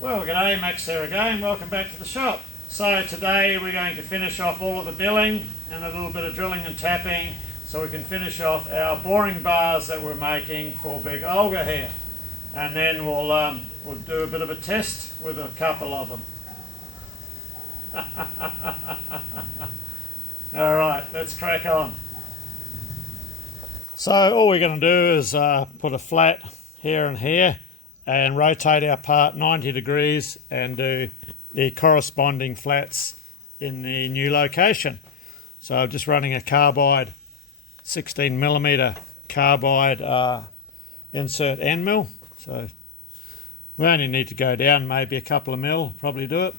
Well, g'day, Max here again. Welcome back to the shop. So today we're going to finish off all of the billing and a little bit of drilling and tapping so we can finish off our boring bars that we're making for Big Olga here. And then we'll do a bit of a test with a couple of them. Alright, let's crack on. So all we're going to do is put a flat here and here and rotate our part 90 degrees and do the corresponding flats in the new location. So I'm just running a carbide 16mm carbide insert end mill. So we only need to go down maybe a couple of mil, probably do it.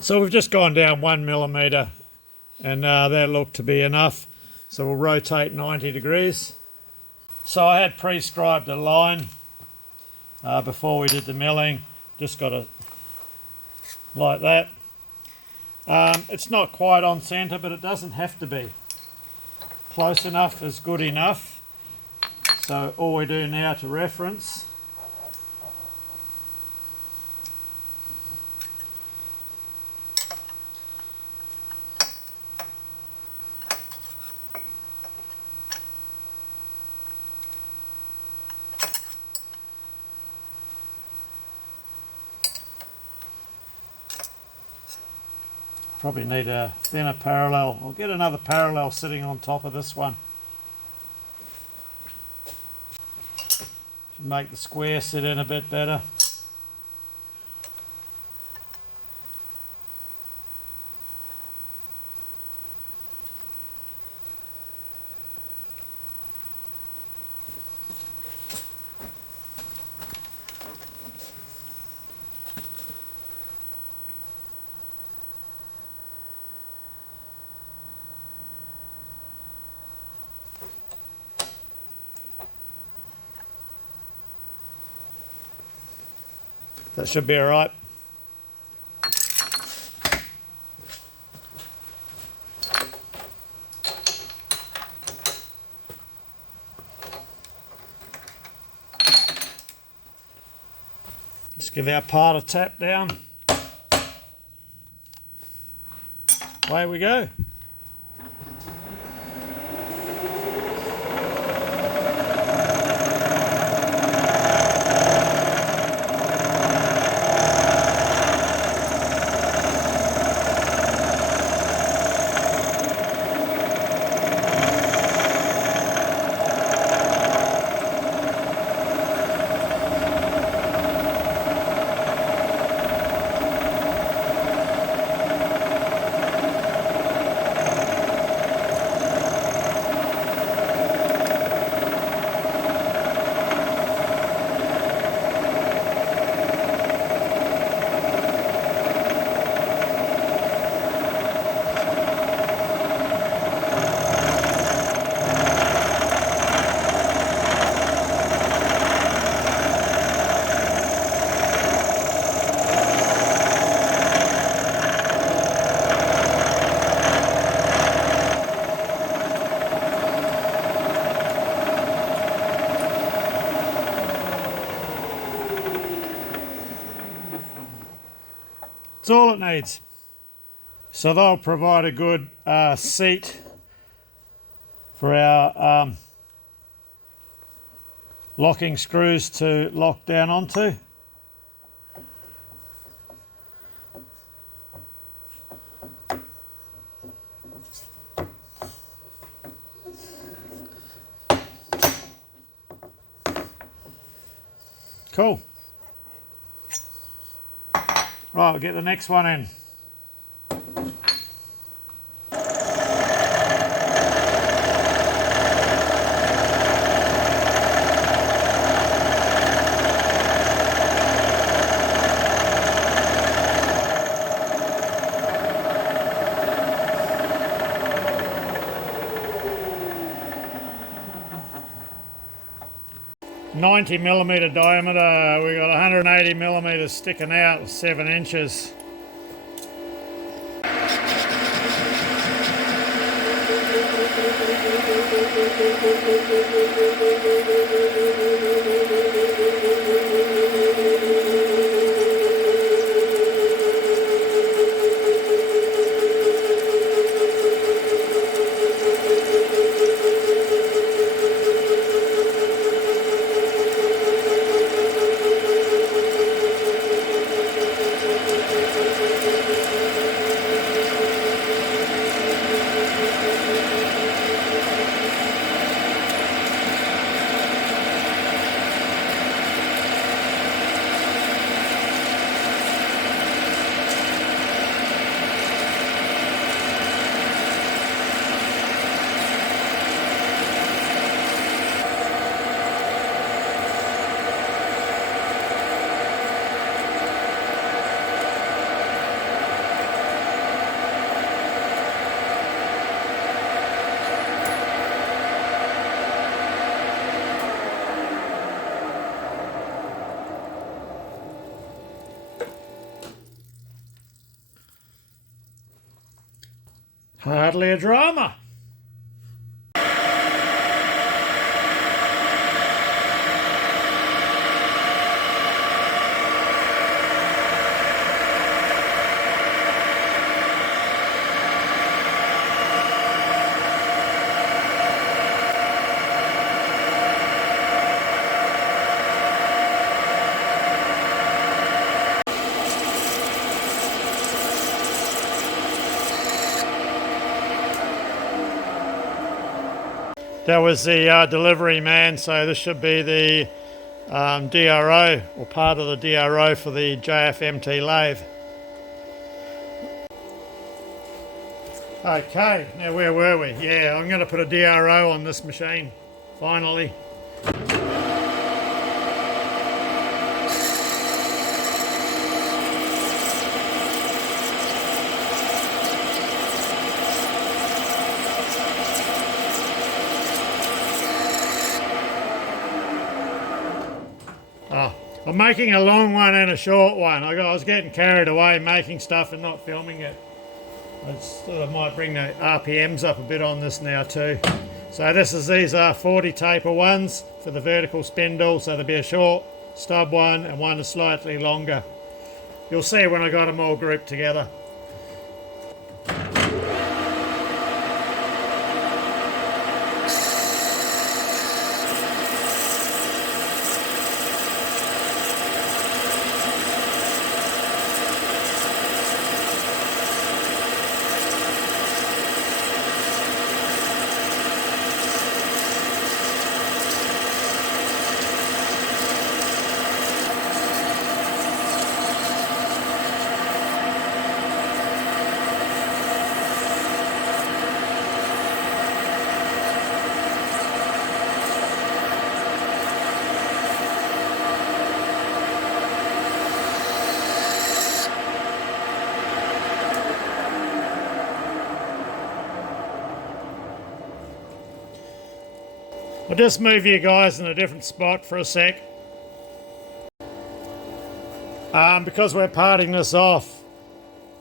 So we've just gone down 1mm and that looked to be enough. So we'll rotate 90 degrees. So I had prescribed a line before we did the milling. Just got it like that. It's not quite on centre, but it doesn't have to be. Close enough is good enough. So all we do now to reference, probably need a thinner parallel. I'll get another parallel sitting on top of this one. Should make the square sit in a bit better. That should be all right. Just give our part a tap down. Away we go. That's all it needs. So they'll provide a good seat for our locking screws to lock down onto. Cool. Right, we'll get the next one in. $90mm diameter, we got 180mm sticking out, 7 inches. Hardly a drama. That was the delivery man, so this should be the DRO, or part of the DRO for the JFMT lathe. Okay, now where were we? Yeah, I'm going to put a DRO on this machine, finally. I'm making a long one and a short one. I was getting carried away making stuff and not filming it. I just thought I might bring the RPMs up a bit on this now too. So these are 40 taper ones for the vertical spindle, so there'll be a short stub one and one is slightly longer. You'll see when I got them all grouped together. I'll just move you guys in a different spot for a sec. Because we're parting this off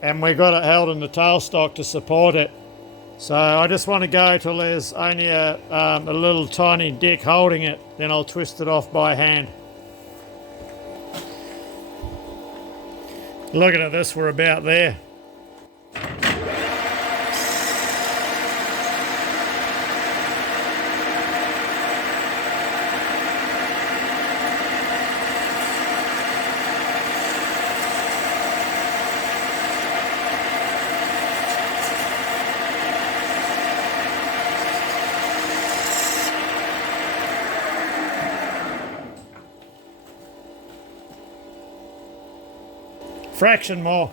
and we got it held in the tailstock to support it. So I just want to go till there's only a little tiny dick holding it, then I'll twist it off by hand. Looking at this, we're about there. Fraction more.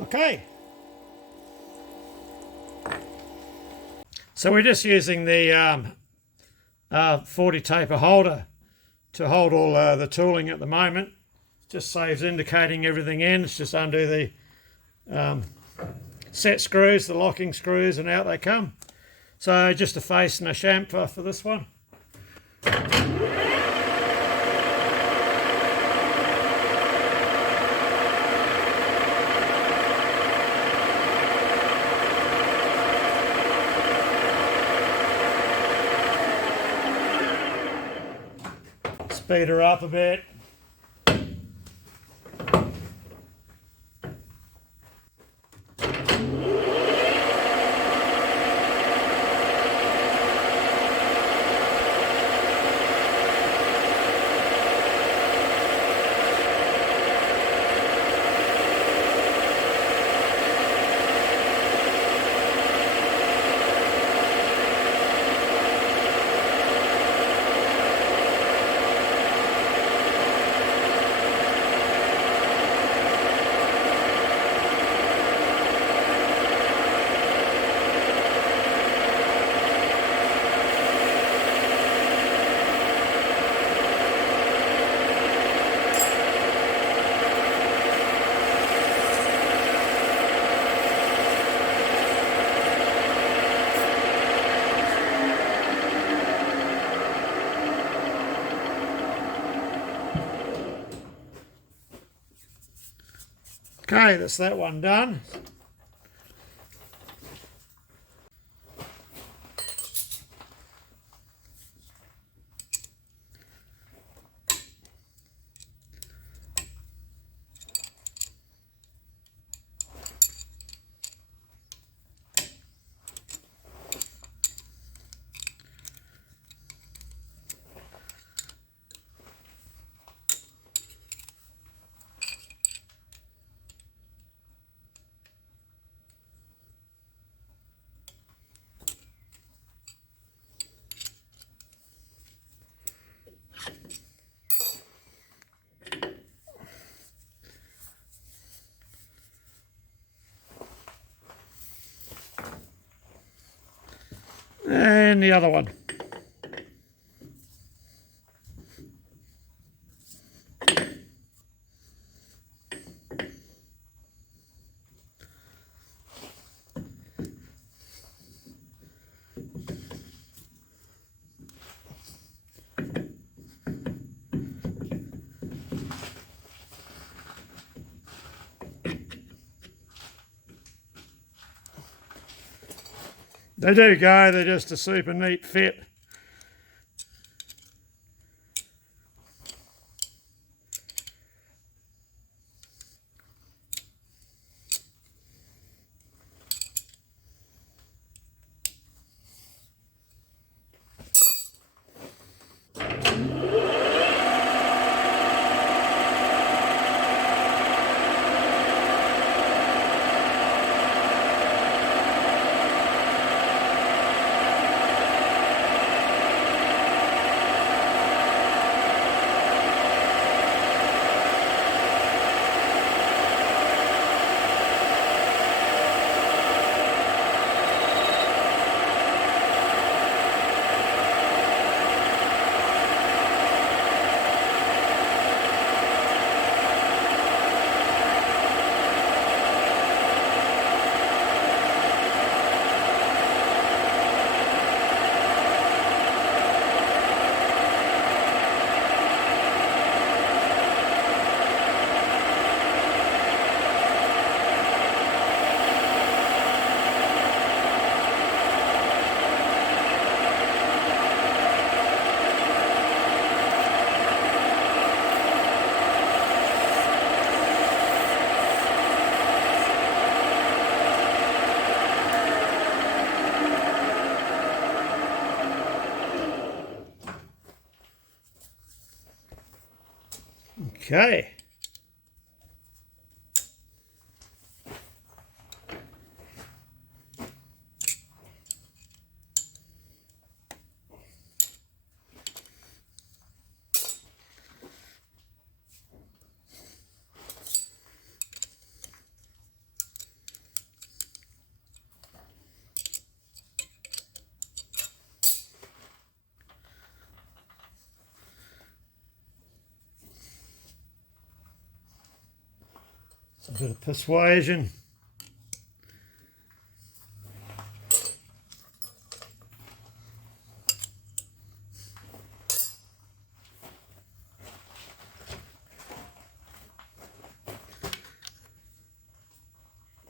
Okay. So we're just using the 40 taper holder to hold all the tooling at the moment. It just saves indicating everything in. It's just undo the set screws, the locking screws, and out they come. So just a face and a chamfer for this one. Speed her up a bit. Okay, that's that one done. And the other one. They do go, they're just a super neat fit. Okay. A bit of persuasion.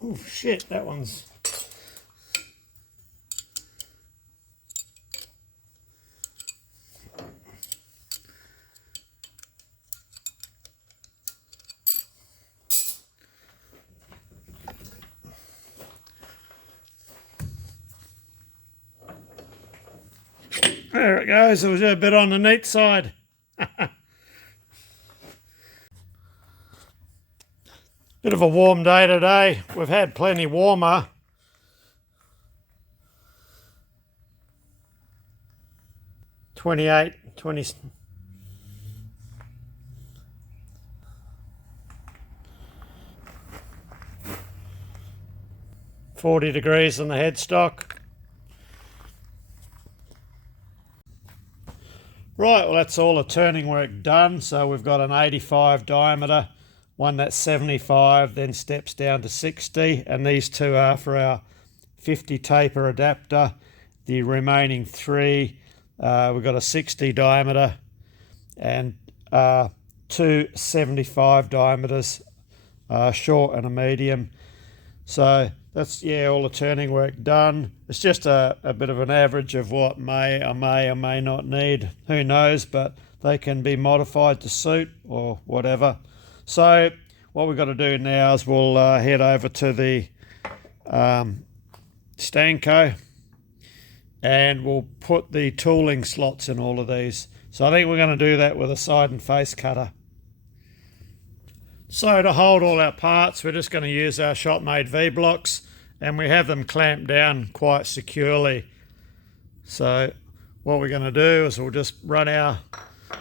Oh shit, that one's... There it goes, it was a bit on the neat side. Bit of a warm day today. We've had plenty warmer. $28, $20... 40 degrees in the headstock. Right, well that's all the turning work done. So we've got an 85 diameter, one that's 75, then steps down to 60, and these two are for our 50 taper adapter. The remaining three, we've got a 60 diameter and two 75 diameters, short and a medium. So that's, yeah, all the turning work done. It's just a bit of an average of what I may not need. Who knows, but they can be modified to suit or whatever. So what we've got to do now is we'll head over to the Stanco and we'll put the tooling slots in all of these. So I think we're going to do that with a side and face cutter. So to hold all our parts, we're just going to use our Shopmade V-blocks, and we have them clamped down quite securely. So what we're going to do is we'll just run our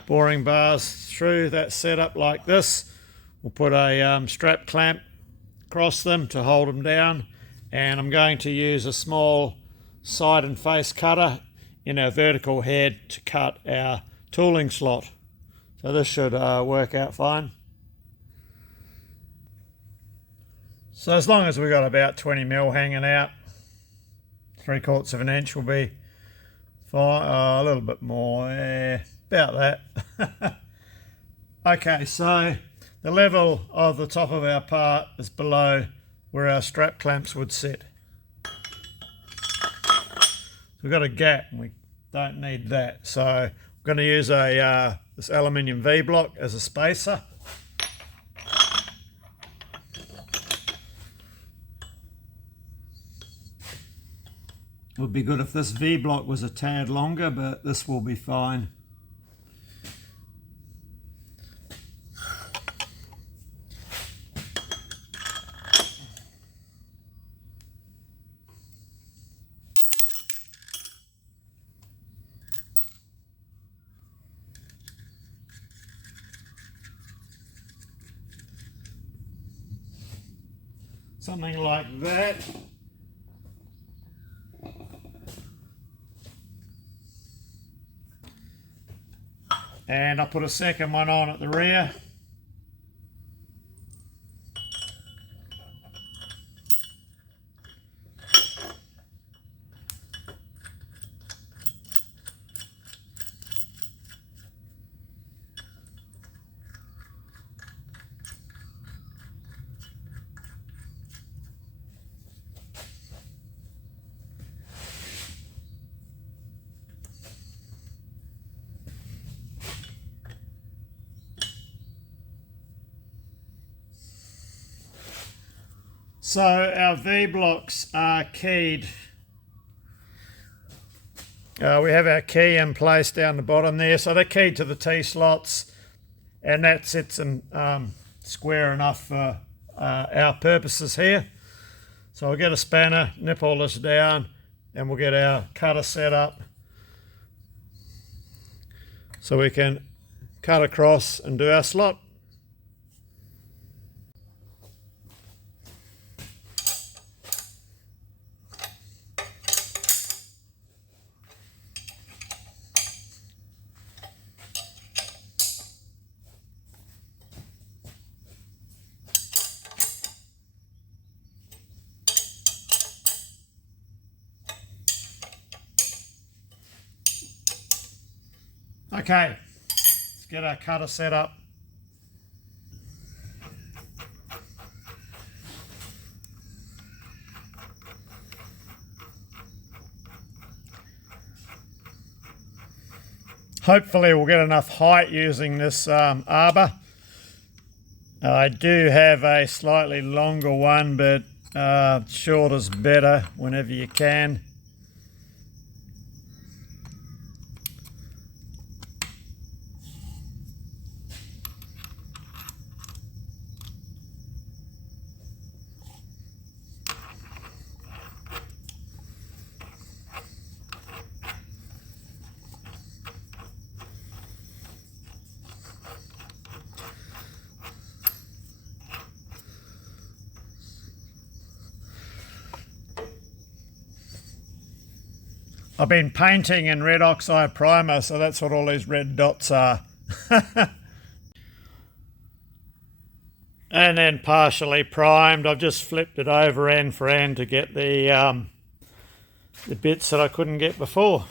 boring bars through that setup like this. We'll put a strap clamp across them to hold them down, and I'm going to use a small side and face cutter in our vertical head to cut our tooling slot. So this should work out fine. So as long as we've got about 20 mil hanging out, 3/4 of an inch will be fine. Oh, a little bit more, yeah, about that. Okay, so the level of the top of our part is below where our strap clamps would sit. We've got a gap and we don't need that. So I'm going to use this aluminium V-block as a spacer. It would be good if this V-block was a tad longer, but this will be fine. Something like that. And I'll put a second one on at the rear. So our V-blocks are keyed. We have our key in place down the bottom there. So they're keyed to the T-slots. and that sits in square enough for our purposes here. So I'll get a spanner, nip all this down, and we'll get our cutter set up so we can cut across and do our slot. Okay, let's get our cutter set up. Hopefully we'll get enough height using this arbor. I do have a slightly longer one, but shorter's better whenever you can. I've been painting in red oxide primer, so that's what all these red dots are. And then partially primed. I've just flipped it over end for end to get the bits that I couldn't get before.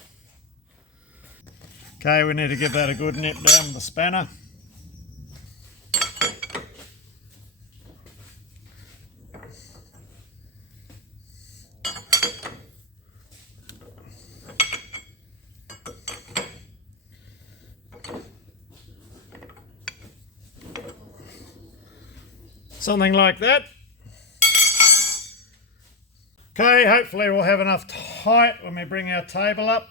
Okay, we need to give that a good nip down with the spanner. Something like that. Okay, hopefully we'll have enough height when we bring our table up.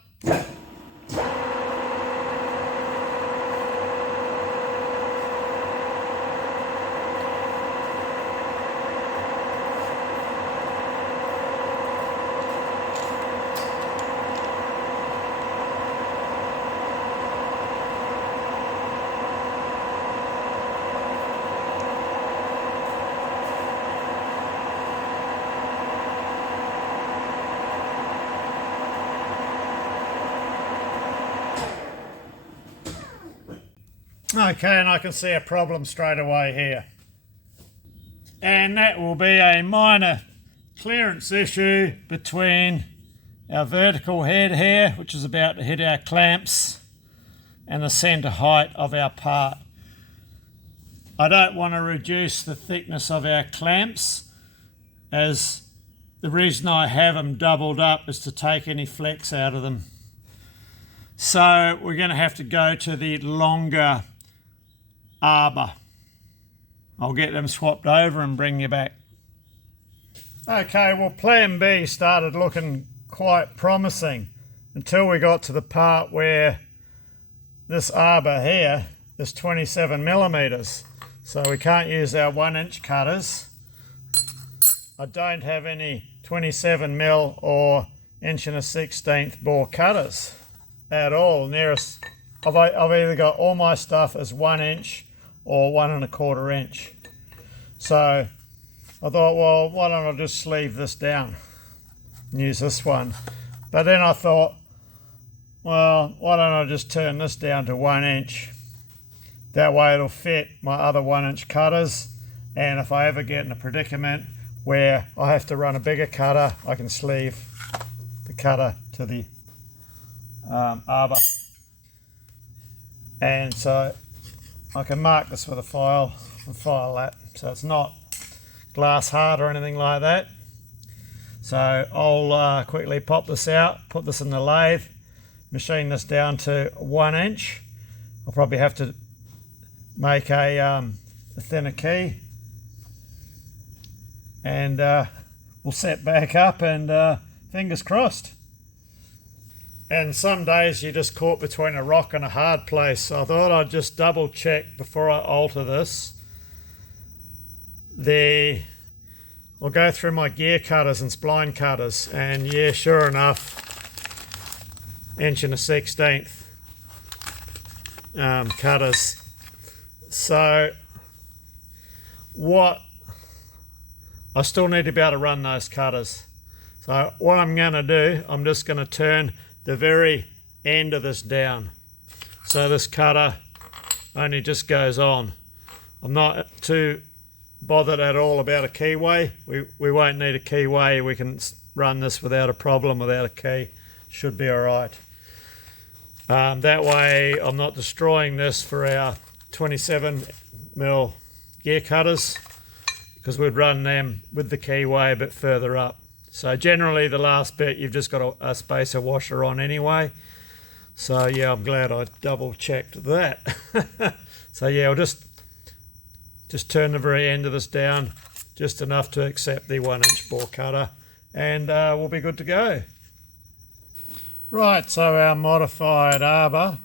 Okay, and I can see a problem straight away here. And that will be a minor clearance issue between our vertical head here, which is about to hit our clamps, and the centre height of our part. I don't want to reduce the thickness of our clamps, as the reason I have them doubled up is to take any flex out of them. So we're going to have to go to the longer arbor. I'll get them swapped over and bring you back. Okay, well, plan B started looking quite promising until we got to the part where this arbor here is 27 millimeters. So we can't use our 1-inch cutters. I don't have any 27 mil or 1 1/16 bore cutters at all. Nearest, I've either got all my stuff as 1-inch or 1 1/4 inch. So I thought, well, why don't I just sleeve this down and use this one? But then I thought, well, why don't I just turn this down to 1 inch? That way it'll fit my other 1-inch cutters, and if I ever get in a predicament where I have to run a bigger cutter, I can sleeve the cutter to the arbor. And so I can mark this with a file and file that, so it's not glass hard or anything like that. So I'll quickly pop this out, put this in the lathe, machine this down to 1 inch. I'll probably have to make a thinner key, and we'll set back up and fingers crossed. And some days you're just caught between a rock and a hard place. So I thought I'd just double check before I alter this. I'll go through my gear cutters and spline cutters, and yeah, sure enough, 1 1/16 cutters. So I still need to be able to run those cutters. So what I'm going to do, I'm just going to turn the very end of this down. So this cutter only just goes on. I'm not too bothered at all about a keyway. We won't need a keyway. We can run this without a problem, without a key. Should be all right. That way I'm not destroying this for our 27mm gear cutters, because we'd run them with the keyway a bit further up. So generally the last bit you've just got a spacer washer on anyway. So yeah, I'm glad I double checked that. So yeah, I'll just turn the very end of this down just enough to accept the 1-inch bore cutter, and we'll be good to go. Right, so our modified arbor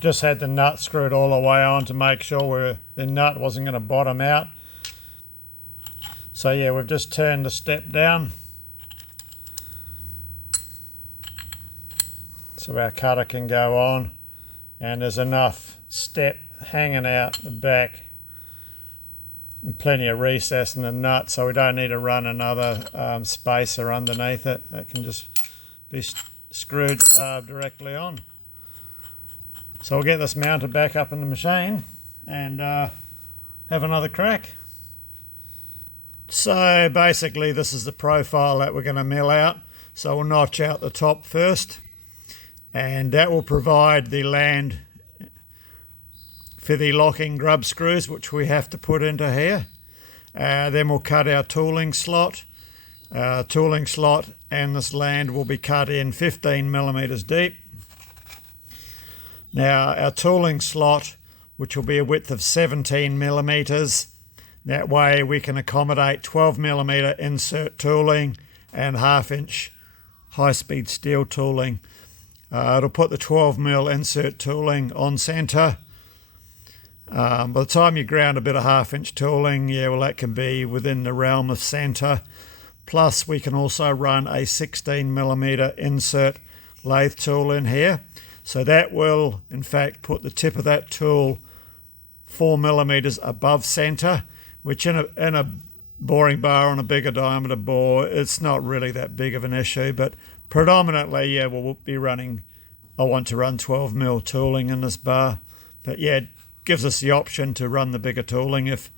just had the nut screwed all the way on to make sure the nut wasn't going to bottom out. So yeah, we've just turned the step down so our cutter can go on, and there's enough step hanging out the back and plenty of recess in the nut, so we don't need to run another spacer underneath it. That can just be screwed directly on. So we'll get this mounted back up in the machine and have another crack. So basically this is the profile that we're going to mill out. So we'll notch out the top first, and that will provide the land for the locking grub screws, which we have to put into here. Then we'll cut our tooling slot. Tooling slot and this land will be cut in 15mm deep. Now our tooling slot, which will be a width of 17mm, that way we can accommodate 12mm insert tooling and 1/2-inch high-speed steel tooling. It'll put the 12mm insert tooling on centre. By the time you ground a bit of 1/2-inch tooling, yeah, well, that can be within the realm of centre. Plus we can also run a 16mm insert lathe tool in here. So that will, in fact, put the tip of that tool 4mm above centre, which in a boring bar on a bigger diameter bore, it's not really that big of an issue. But predominantly, yeah, we'll be running, I want to run 12mm tooling in this bar. But yeah, it gives us the option to run the bigger tooling if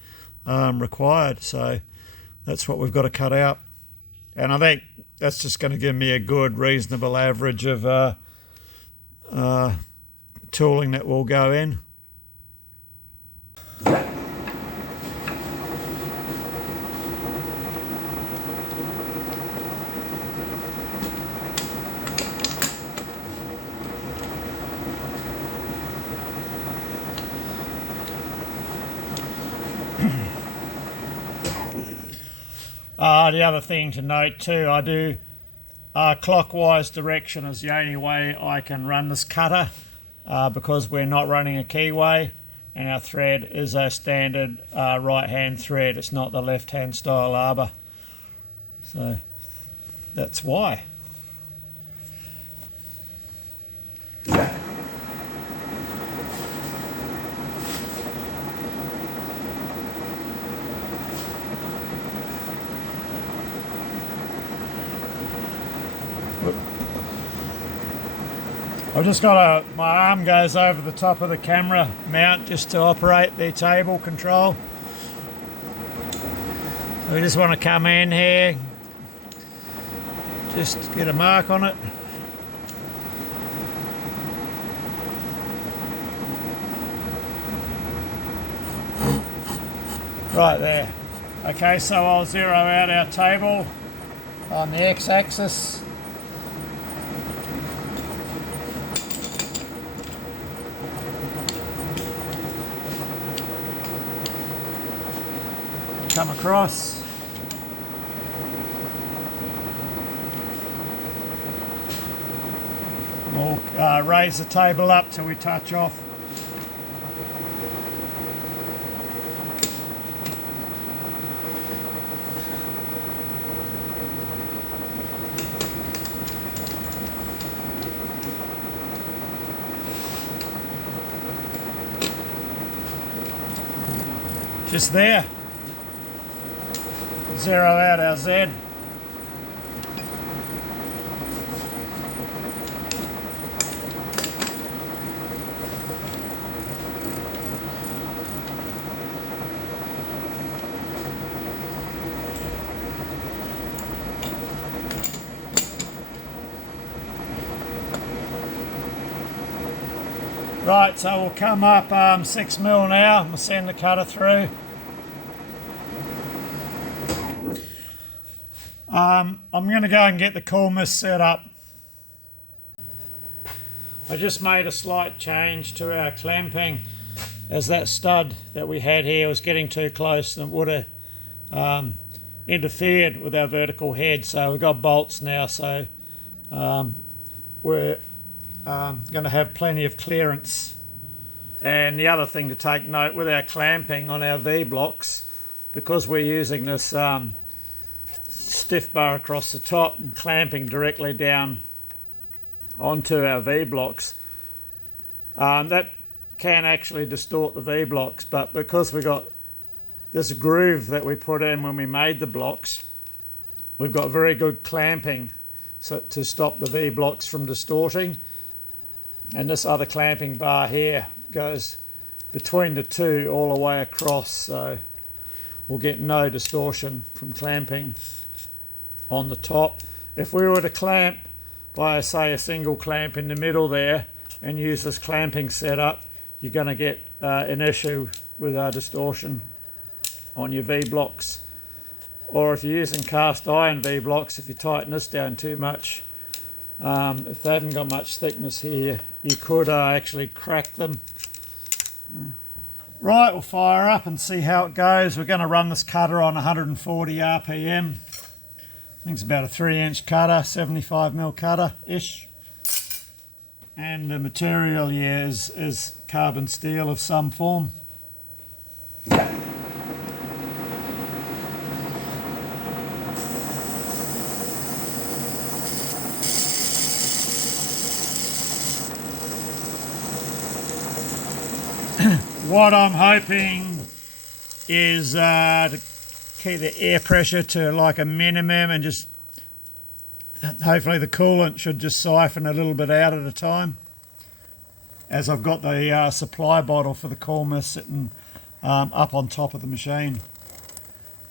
required. So that's what we've got to cut out. And I think that's just going to give me a good, reasonable average of tooling that will go in. The other thing to note too, I do clockwise direction is the only way I can run this cutter because we're not running a keyway, and our thread is a standard right hand thread. It's not the left hand style arbor, so that's why. I've just got my arm goes over the top of the camera mount just to operate the table control. So we just want to come in here, just get a mark on it. Right there. Okay, so I'll zero out our table on the x-axis. come across. We'll raise the table up till we touch off. Just there. Zero out our Z. Right, so we'll come up 6 mil now. We'll send the cutter through. I'm going to go and get the coolness set up. I just made a slight change to our clamping, as that stud that we had here was getting too close and it would have interfered with our vertical head. So we've got bolts now, so we're going to have plenty of clearance. And the other thing to take note with our clamping on our V-blocks, because we're using this stiff bar across the top and clamping directly down onto our V-blocks, that can actually distort the V-blocks, but because we got this groove that we put in when we made the blocks, we've got very good clamping so to stop the V-blocks from distorting. And this other clamping bar here goes between the two all the way across, so we'll get no distortion from clamping on the top. If we were to clamp by, say, a single clamp in the middle there and use this clamping setup, you're going to get an issue with distortion on your V-blocks. Or if you're using cast iron V-blocks, if you tighten this down too much, if they haven't got much thickness here, you could actually crack them. Right, we'll fire up and see how it goes. We're going to run this cutter on 140 RPM. I think it's about a 3-inch cutter, 75mm cutter-ish. And the material here is carbon steel of some form. What I'm hoping is to keep the air pressure to like a minimum, and just hopefully the coolant should just siphon a little bit out at a time, as I've got the supply bottle for the coolness sitting up on top of the machine,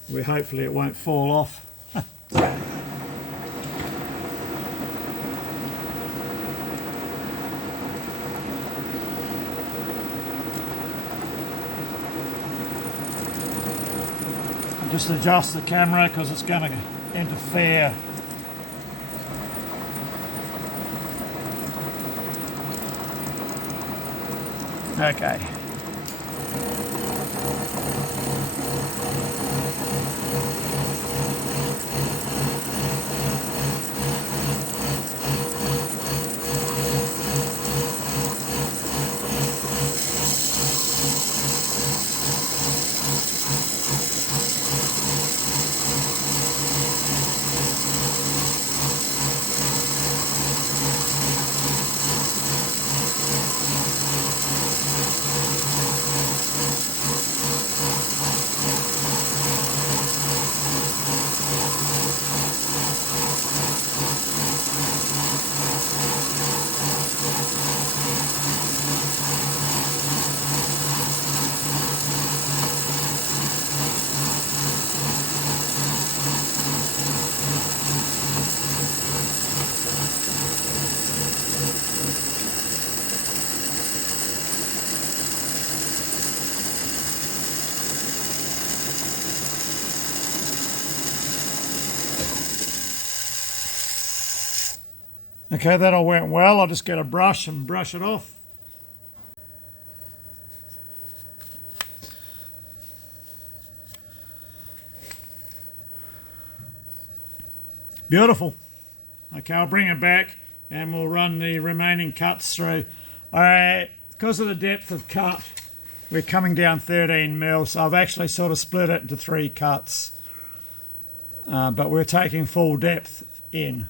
where hopefully it won't fall off. Just adjust the camera because it's going to interfere. Okay. Okay, that all went well. I'll just get a brush and brush it off. Beautiful. Okay, I'll bring it back and we'll run the remaining cuts through. Because of the depth of cut, we're coming down 13 mil, so I've actually sort of split it into 3 cuts, but we're taking full depth in.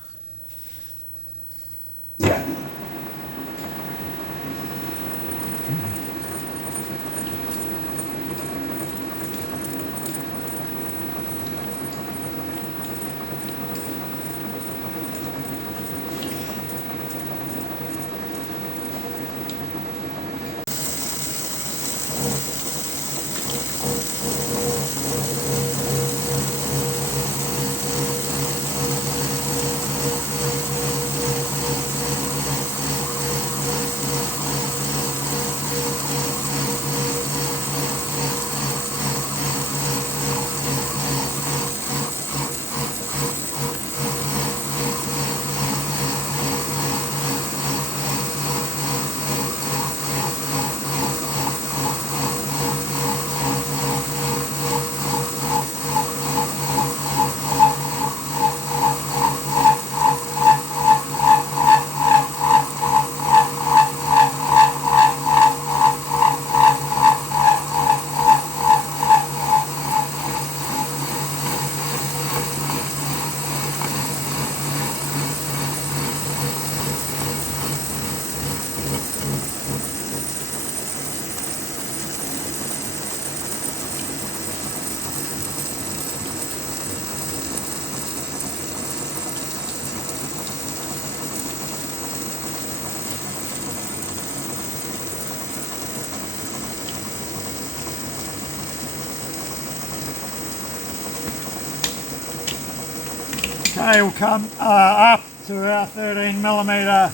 Okay, we'll come up to our 13mm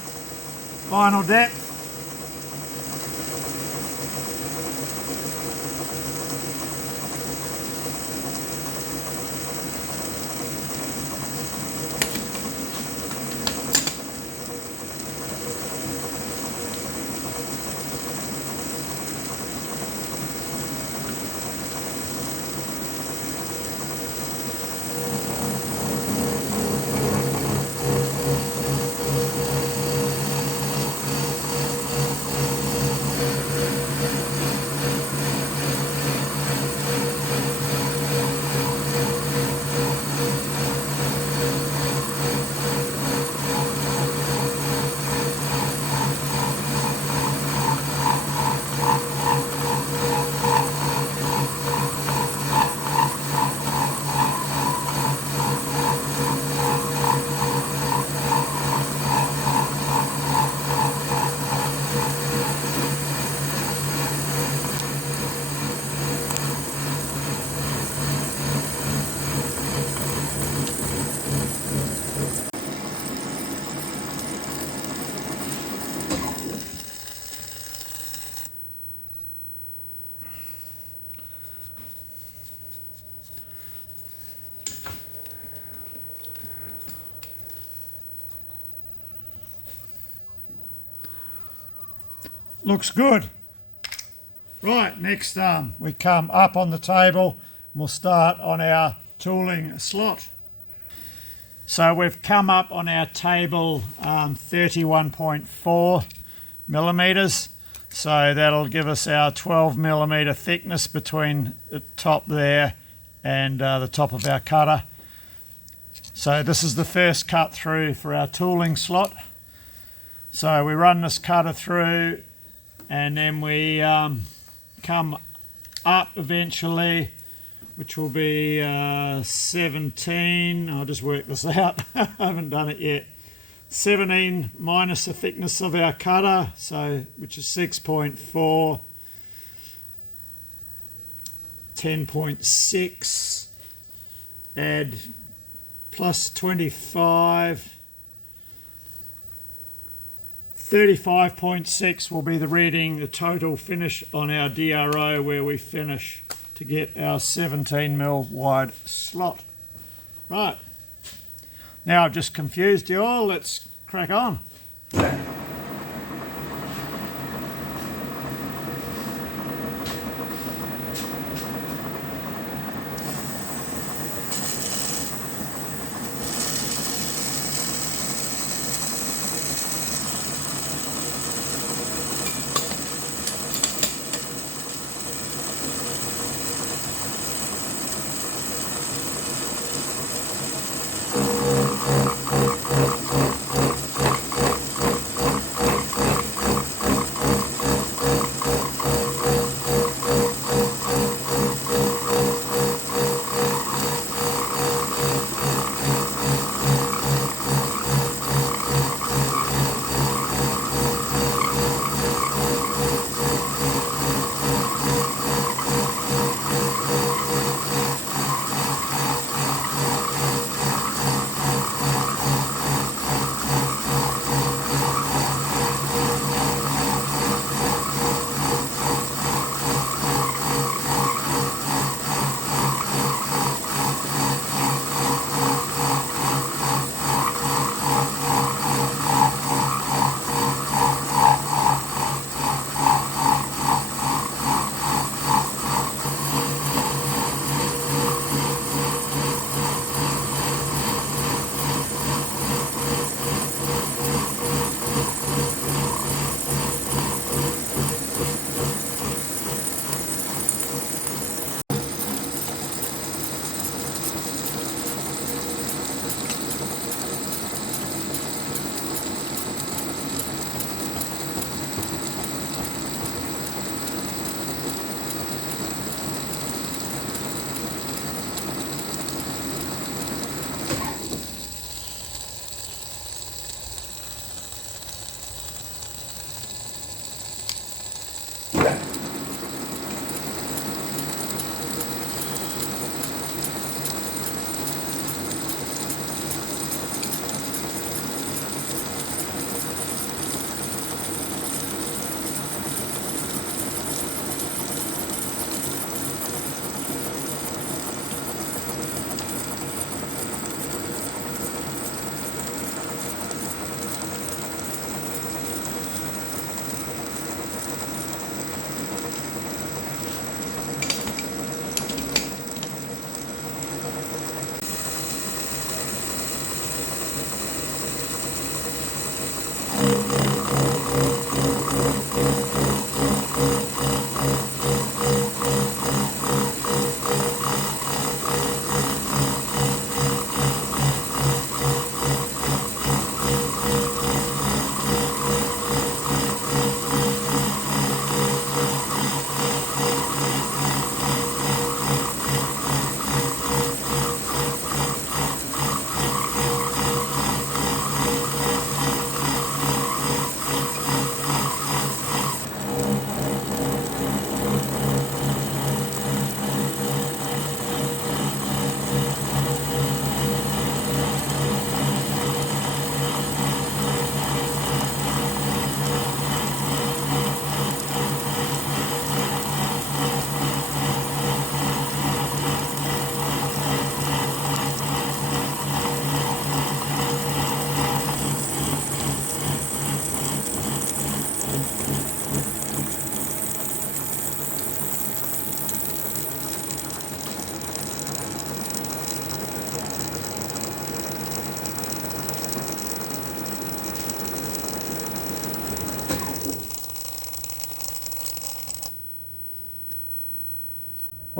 final depth. Looks good. Right, next we come up on the table and we'll start on our tooling slot. So we've come up on our table 31.4 millimeters. So that'll give us our 12 millimeter thickness between the top there and the top of our cutter. So this is the first cut through for our tooling slot. So we run this cutter through and then we come up eventually, which will be 17. I'll just work this out. I haven't done it yet. 17 minus the thickness of our cutter, so which is 6.4, 10.6, add plus 25, 35.6 will be the reading, the total finish on our DRO where we finish to get our 17mm wide slot. Right, now I've just confused you all, let's crack on.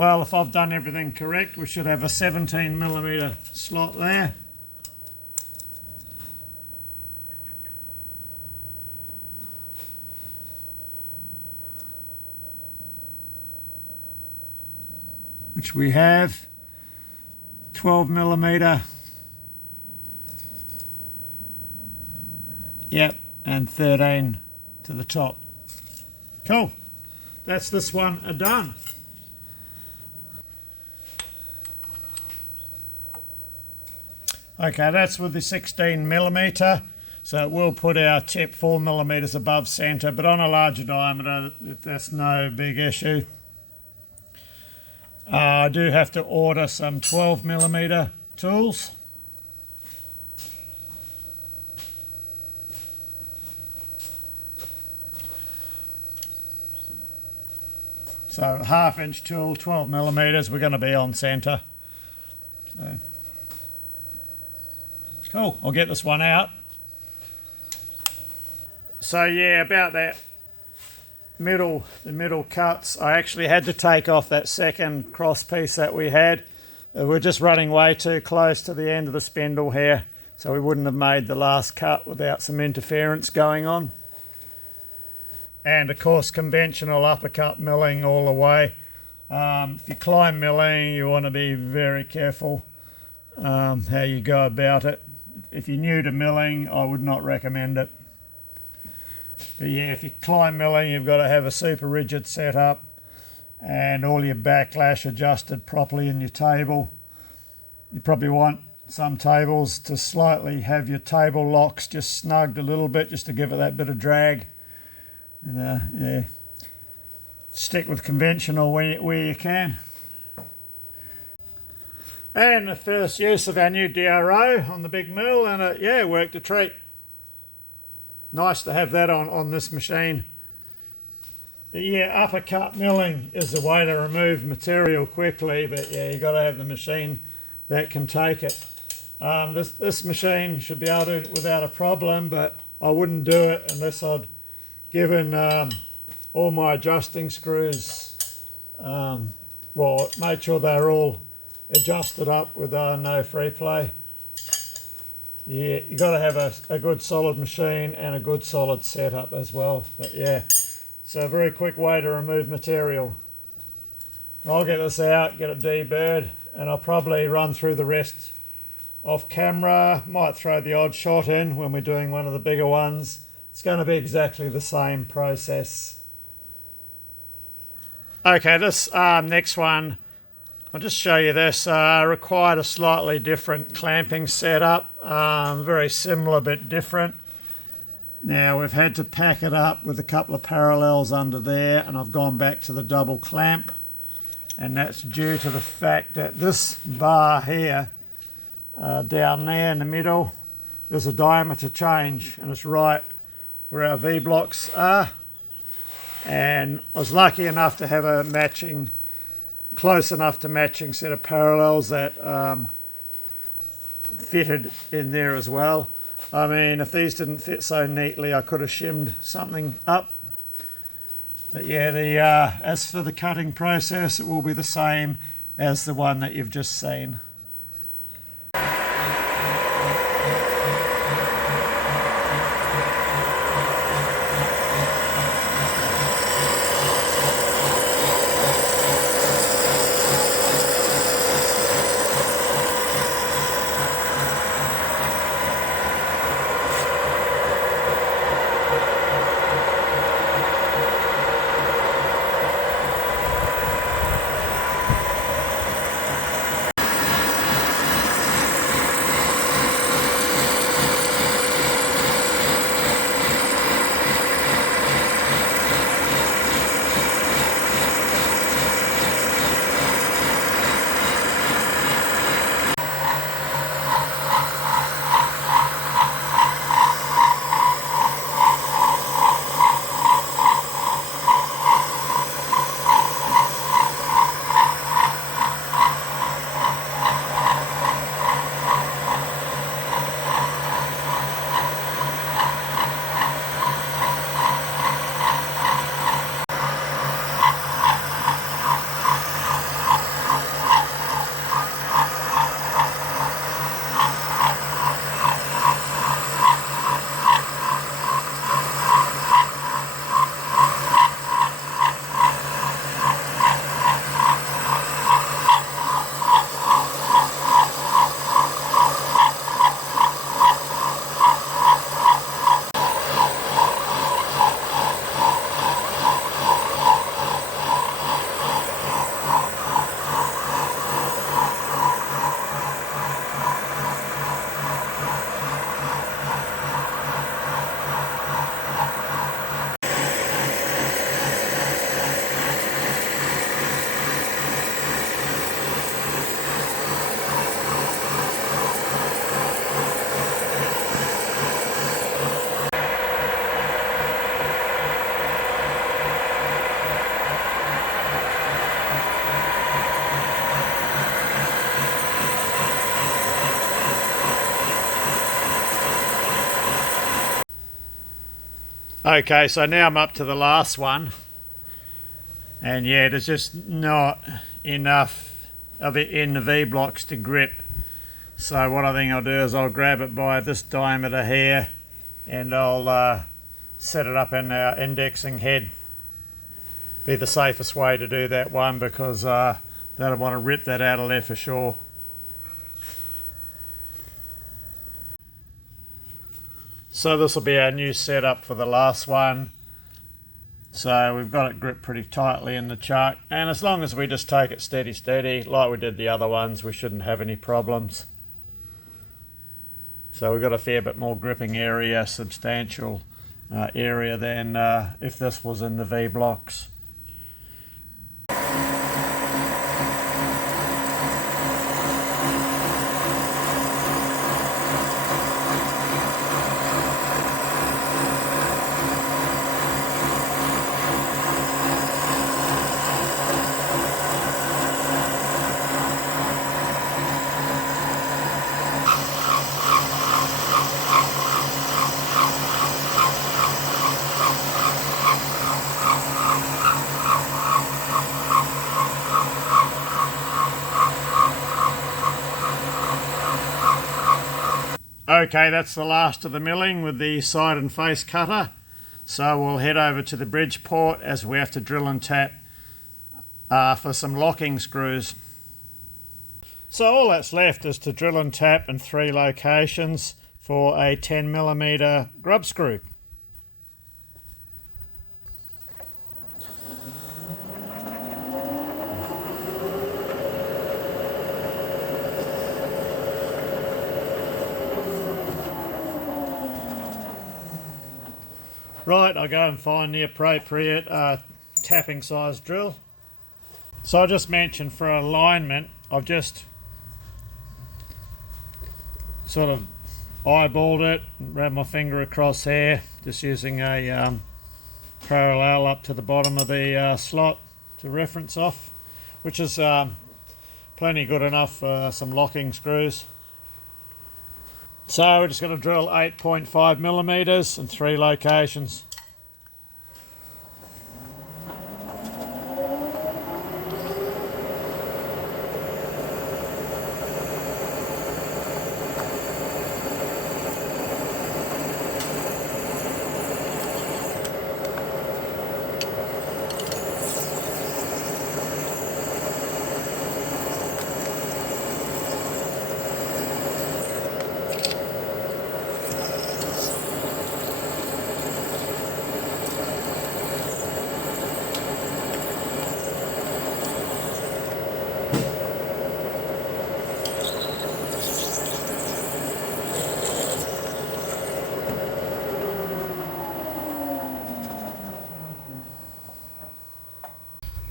Well, if I've done everything correct, we should have a 17mm slot there. Which we have. 12mm. Yep, and 13 to the top. Cool. That's this one done. Okay, that's with the 16mm, so it will put our tip 4mm above centre, but on a larger diameter, that's no big issue. I do have to order some 12mm tools. So 1/2 inch tool, 12mm, we're going to be on centre. So, cool, I'll get this one out. So yeah, about that the middle cuts, I actually had to take off that second cross piece that we had. We're just running way too close to the end of the spindle here, so we wouldn't have made the last cut without some interference going on. And of course, conventional uppercut milling all the way. If you climb milling, you want to be very careful how you go about it. If you're new to milling, I would not recommend it. But yeah, if you climb milling, you've got to have a super rigid setup and all your backlash adjusted properly in your table. You probably want some tables to slightly have your table locks just snugged a little bit, just to give it that bit of drag. And yeah, stick with conventional where you can. And the first use of our new DRO on the big mill, and it, yeah, worked a treat. Nice to have that on this machine. But yeah, uppercut milling is the way to remove material quickly, but yeah, you got to have the machine that can take it. This machine should be able to do it without a problem, but I wouldn't do it unless I'd given all my adjusting screws, well, made sure they're all adjusted up with no free play. Yeah, you got to have a good solid machine and a good solid setup as well. But yeah, it's a very quick way to remove material. I'll get this out, get it deburred, and I'll probably run through the rest off camera. Might throw the odd shot in when we're doing one of the bigger ones. It's going to be exactly the same process. Okay, this next one, I'll just show you this. Required a slightly different clamping setup. Very similar but different. Now we've had to pack it up with a couple of parallels under there, and I've gone back to the double clamp. And that's due to the fact that this bar here, down there in the middle, there's a diameter change, and it's right where our V-blocks are. And I was lucky enough to have a matching, close enough to matching set of parallels that fitted in there as well. I mean, if these didn't fit so neatly, I could have shimmed something up. But yeah, as for the cutting process, it will be the same as the one that you've just seen. Okay, so now I'm up to the last one, and yeah, there's just not enough of it in the V-blocks to grip. So what I think I'll do is I'll grab it by this diameter here, and I'll set it up in our indexing head. Be the safest way to do that one, because that'll want to rip that out of there for sure. So this will be our new setup for the last one. So we've got it gripped pretty tightly in the chuck, and as long as we just take it steady like we did the other ones, we shouldn't have any problems. So we've got a fair bit more gripping area, substantial area than if this was in the V-blocks. Okay, that's the last of the milling with the side and face cutter. So we'll head over to the Bridgeport as we have to drill and tap for some locking screws. So all that's left is to drill and tap in 3 locations for a 10mm grub screw. Right, I'll go and find the appropriate tapping size drill. So I just mentioned for alignment, I've just sort of eyeballed it, ran my finger across here, just using a parallel up to the bottom of the slot to reference off, which is plenty good enough for some locking screws. So we're just going to drill 8.5mm in 3 locations.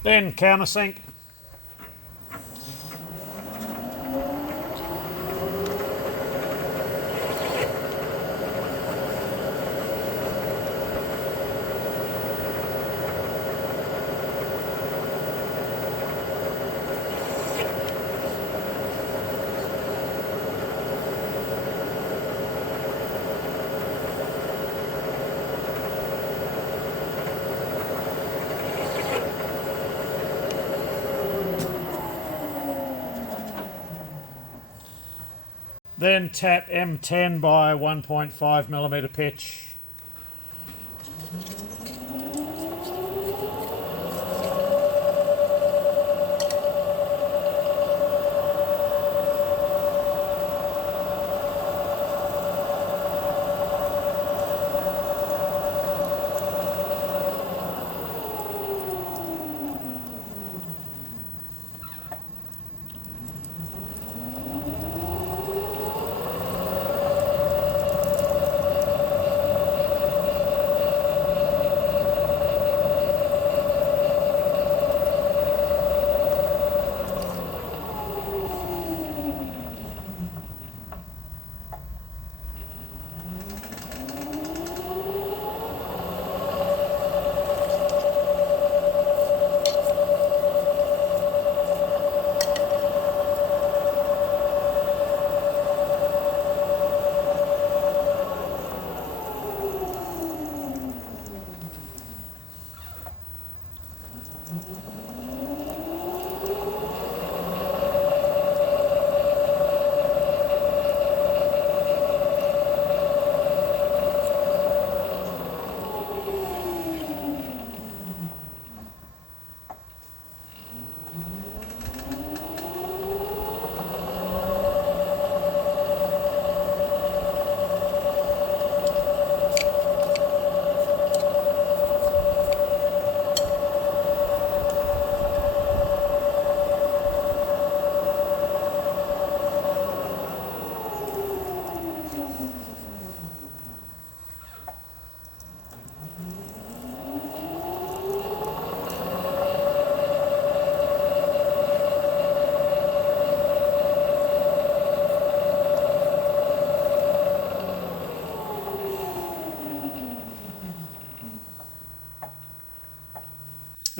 Then countersink. Then tap M10 by 1.5mm pitch.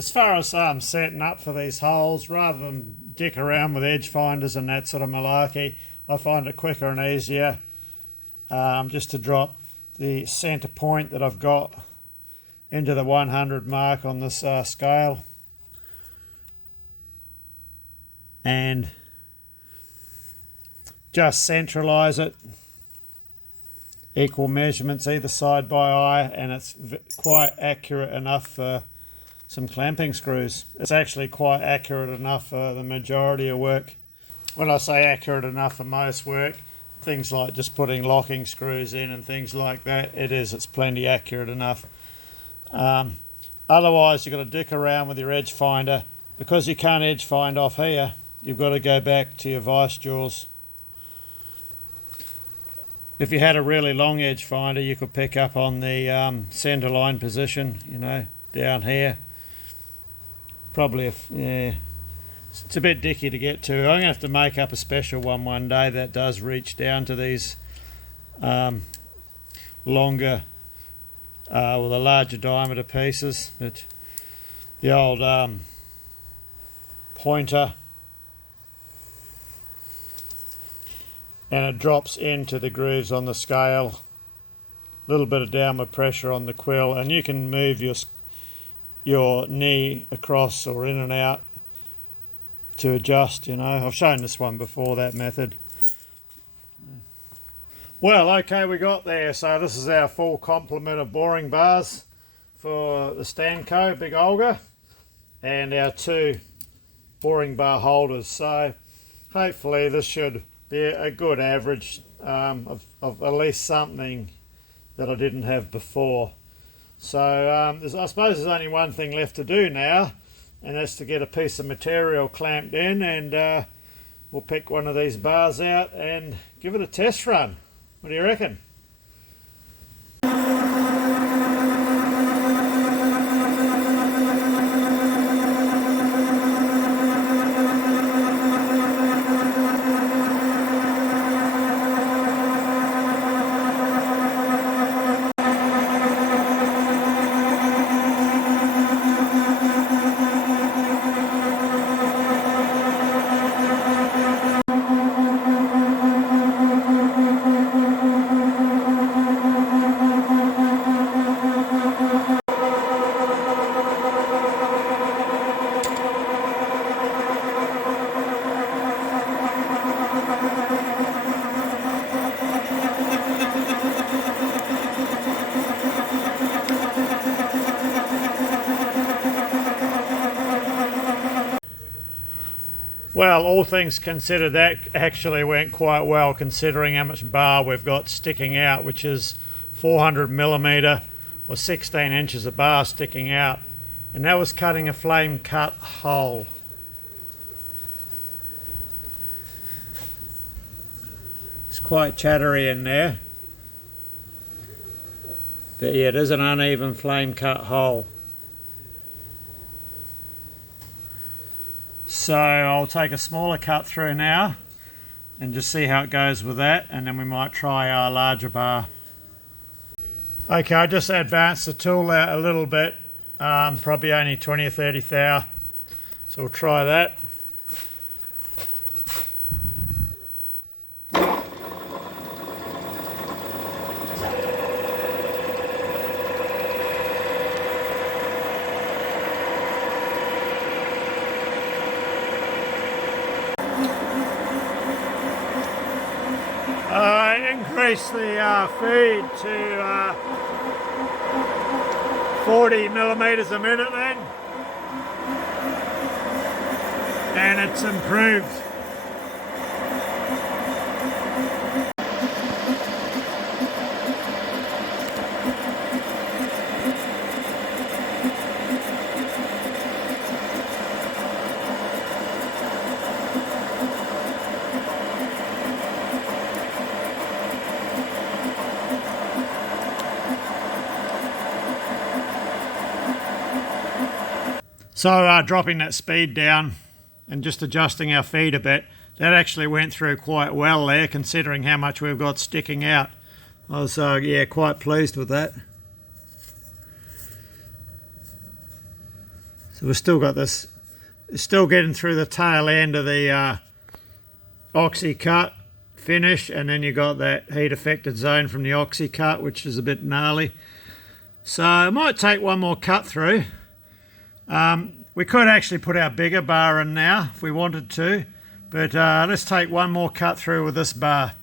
as far as setting up for these holes, rather than dick around with edge finders and that sort of malarkey, I find it quicker and easier just to drop the centre point that I've got into the 100 mark on this scale, and just centralise it, equal measurements either side by eye, and it's quite accurate enough for some clamping screws. It's actually quite accurate enough for the majority of work. When I say accurate enough for most work, things like just putting locking screws in and things like that, it's plenty accurate enough. Otherwise you've got to dick around with your edge finder. Because you can't edge find off here, you've got to go back to your vice jaws. If you had a really long edge finder, you could pick up on the centre line position, you know, down here. Probably, it's a bit dicky to get to. I'm going to have to make up a special one day that does reach down to these longer, the larger diameter pieces. But the old pointer, and it drops into the grooves on the scale. A little bit of downward pressure on the quill, and you can move your knee across or in and out to adjust, you know. I've shown this one before, that method. Well, okay, we got there. So this is our full complement of boring bars for the Stanco Big Olga, and our 2 boring bar holders. So hopefully this should be a good average of at least something that I didn't have before. So I suppose there's only one thing left to do now, and that's to get a piece of material clamped in, and we'll pick one of these bars out and give it a test run. What do you reckon? Well, all things considered, that actually went quite well, considering how much bar we've got sticking out, which is 400mm or 16 inches of bar sticking out, and that was cutting a flame cut hole. It's quite chattery in there, but yeah, it is an uneven flame cut hole. So I'll take a smaller cut through now and just see how it goes with that, and then we might try our larger bar. Okay, I just advanced the tool out a little bit, probably only 20 or 30 thou. So we'll try that. Increase the feed to 40mm a minute then, and it's improved. So dropping that speed down and just adjusting our feed a bit, that actually went through quite well there, considering how much we've got sticking out. I was yeah, quite pleased with that. So we've still got this, it's still getting through the tail end of the oxy cut finish, and then you got that heat affected zone from the oxy cut, which is a bit gnarly. So I might take one more cut through. We could actually put our bigger bar in now if we wanted to, but let's take one more cut through with this bar.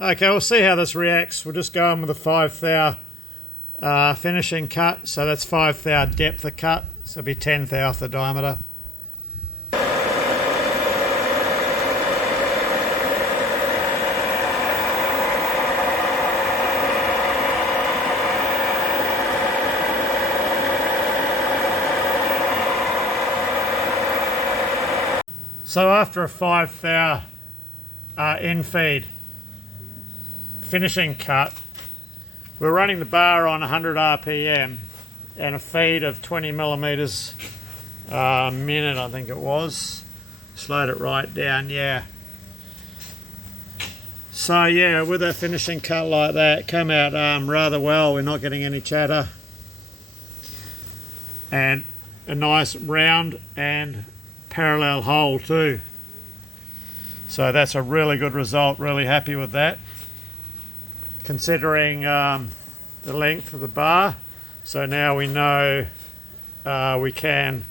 Okay, we'll see how this reacts. We'll just go in with a 5 thou finishing cut. So that's 5 thou depth of cut. So it'll be 10 thou the diameter. So after a 5 thou in-feed finishing cut, we're running the bar on 100 RPM and a feed of 20 millimeters a minute, I think it was. Slowed it right down, yeah. So yeah, with a finishing cut like that, it came out rather well. We're not getting any chatter. And a nice round and parallel hole too. So that's a really good result, really happy with that. Considering the length of the bar. So now we know we can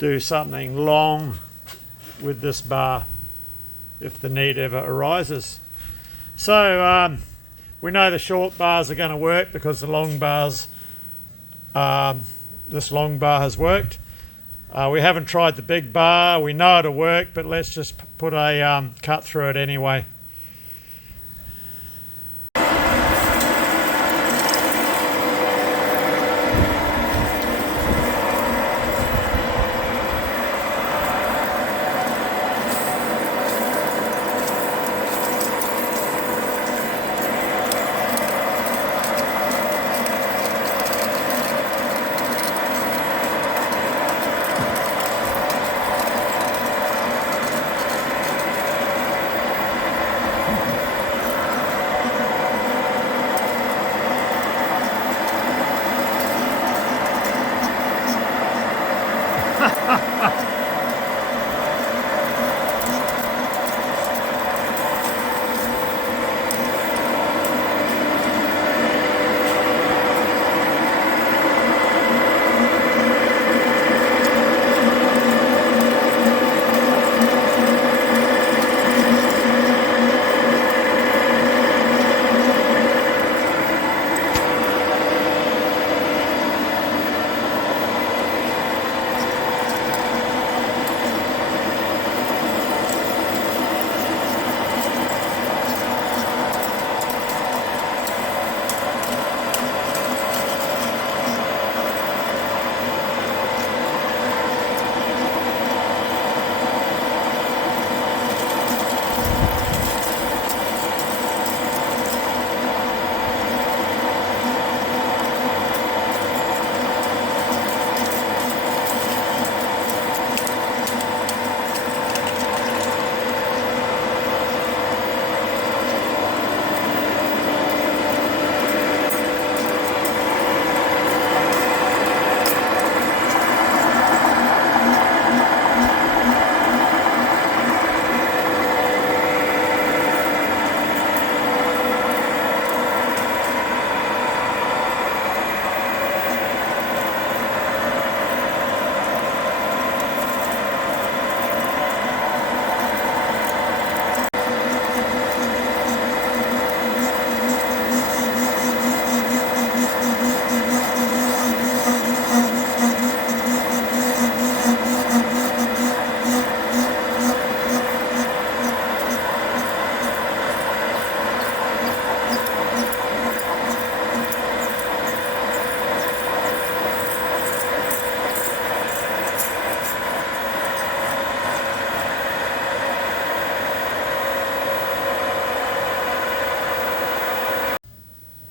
do something long with this bar if the need ever arises. So we know the short bars are going to work because the long bars, this long bar has worked. We haven't tried the big bar. We know it'll work, but let's just put a cut through it anyway.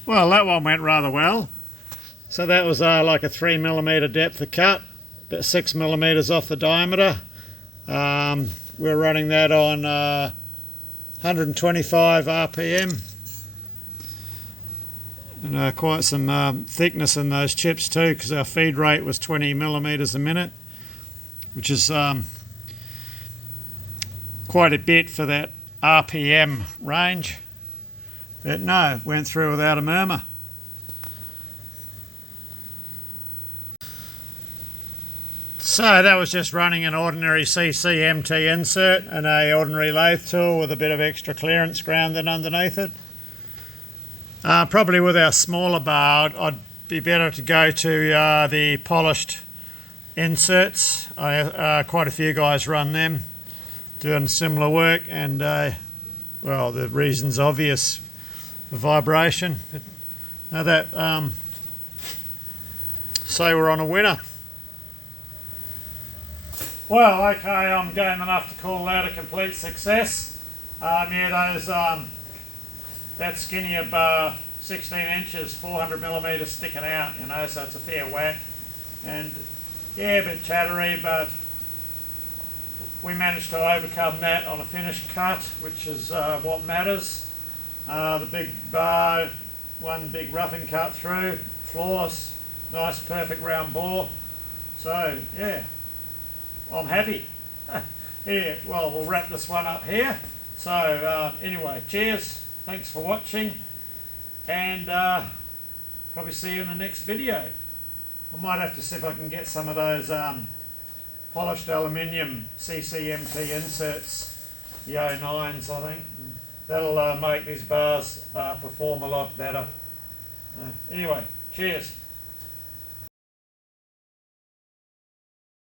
Well, that one went rather well. So that was like a 3mm depth of cut, about 6mm off the diameter. We're running that on 125 RPM. And quite some thickness in those chips too, because our feed rate was 20mm a minute, which is quite a bit for that RPM range. But no, went through without a murmur. So that was just running an ordinary CCMT insert and a ordinary lathe tool with a bit of extra clearance grounded underneath it. Probably with our smaller bar, I'd be better to go to the polished inserts. Quite a few guys run them, doing similar work, and well, the reason's obvious for vibration. But now that say we're on a winner. Well, okay, I'm game enough to call that a complete success. Yeah, those that skinnier bar, 16 inches, 400mm sticking out, you know, so it's a fair whack. And yeah, a bit chattery, but we managed to overcome that on a finished cut, which is what matters. The big bar, one big roughing cut through, flawless, nice perfect round bore. So yeah, I'm happy. Yeah, well, we'll wrap this one up here. So anyway, cheers, thanks for watching, and probably see you in the next video. I might have to see if I can get some of those polished aluminium CCMT inserts, the 09s, I think. That'll make these bars perform a lot better. Anyway, cheers.